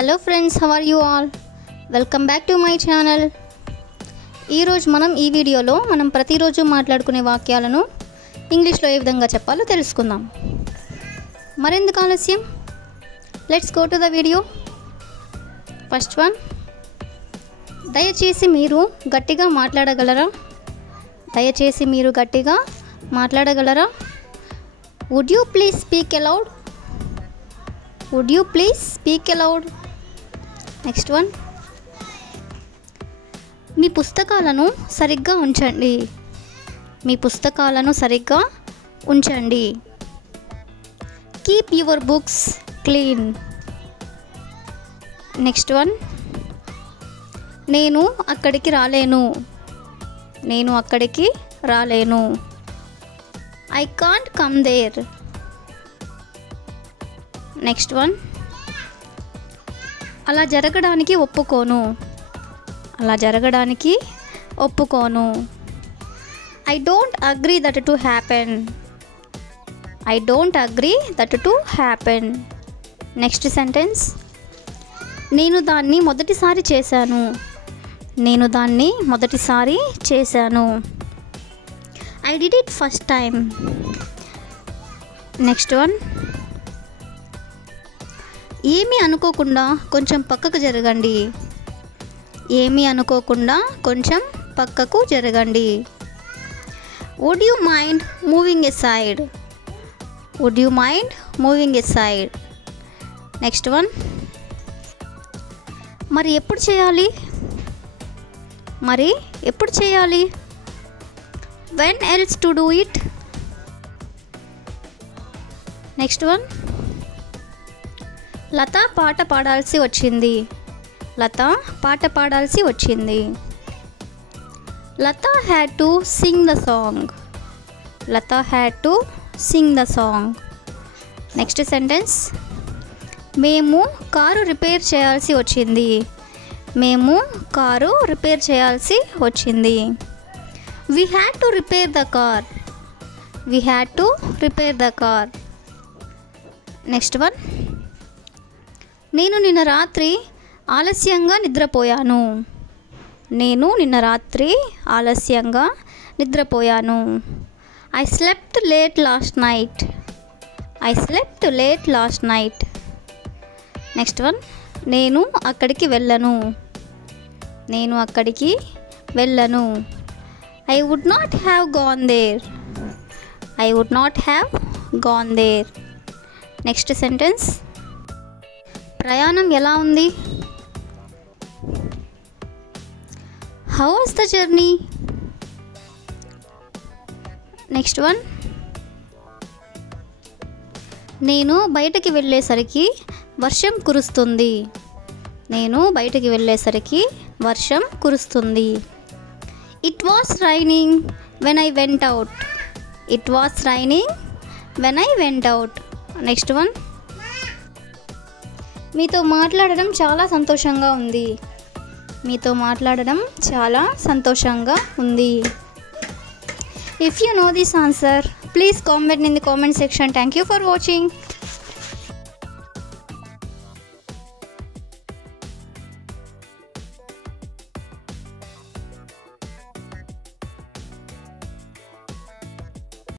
Hello friends, how are you all? Welcome back to my channel. ఈరోజు మనం ఈ వీడియోలో ప్రతిరోజు మాట్లాడుకునే వాక్యాలను ఇంగ్లీష్లో ఏ విధంగా చెప్పాలో తెలుసుకుందాం. మరెందుకు ఆలస్యం, let's go to the video. First one, దయచేసి మీరు గట్టిగా మాట్లాడగలరా? దయచేసి మీరు గట్టిగా మాట్లాడగలరా? Would you please speak aloud? Would you please speak aloud? Next one, మీ పుస్తకాలను సరిగ్గా ఉంచండి. మీ పుస్తకాలను సరిగ్గా ఉంచండి. Keep your books clean. Next one, నేను అక్కడికి రాలేను. నేను అక్కడికి రాలేను. I can't come there. Next one, అలా జరగడానికి ఒప్పుకోను. అలా జరగడానికి ఒప్పుకోను. I don't agree that to happen. I don't agree that to happen. Next sentence, నేను దాన్ని మొదటిసారి చేశాను. నేను దాన్ని మొదటిసారి చేశాను. I did it first time. Next one, ఏమీ అనుకోకుండా కొంచెం పక్కకు జరగండి. ఏమీ అనుకోకుండా కొంచెం పక్కకు జరగండి. Would you mind moving aside? Would you mind moving aside? Next one, మరి ఎప్పుడు చేయాలి? మరి ఎప్పుడు చేయాలి? When else to do it? Next one, Lata పాట పాడాల్సి వచ్చింది. లత పాట పాడాల్సి వచ్చింది. Lata had to sing the song. Lata had to sing the song. Next sentence, మేము కారు రిపేర్ చేయాల్సి వచ్చింది. మేము కారు రిపేర్ చేయాల్సి వచ్చింది. We had to repair the car. We had to repair the car. Next one, నేను నిన్న రాత్రి ఆలస్యంగా నిద్రపోయాను. నేను నిన్న రాత్రి ఆలస్యంగా నిద్రపోయాను. I slept late last night. I slept late last night. Next one, నేను అక్కడికి వెళ్ళను. నేను అక్కడికి వెళ్ళను. I would not have gone there. I would not have gone there. Next sentence, ప్రయాణం ఎలా ఉంది? How was the journey? Next one, నేను బయటకి వెళ్ళేసరికి వర్షం కురుస్తుంది. నేను బయటకి వెళ్ళేసరికి వర్షం కురుస్తుంది. It was raining when I went out. It was raining when I went out. Next one, మీతో మాట్లాడడం చాలా సంతోషంగా ఉంది. మీతో మాట్లాడడం చాలా సంతోషంగా ఉంది. If you know this answer, please comment in the comment section. Thank you for watching.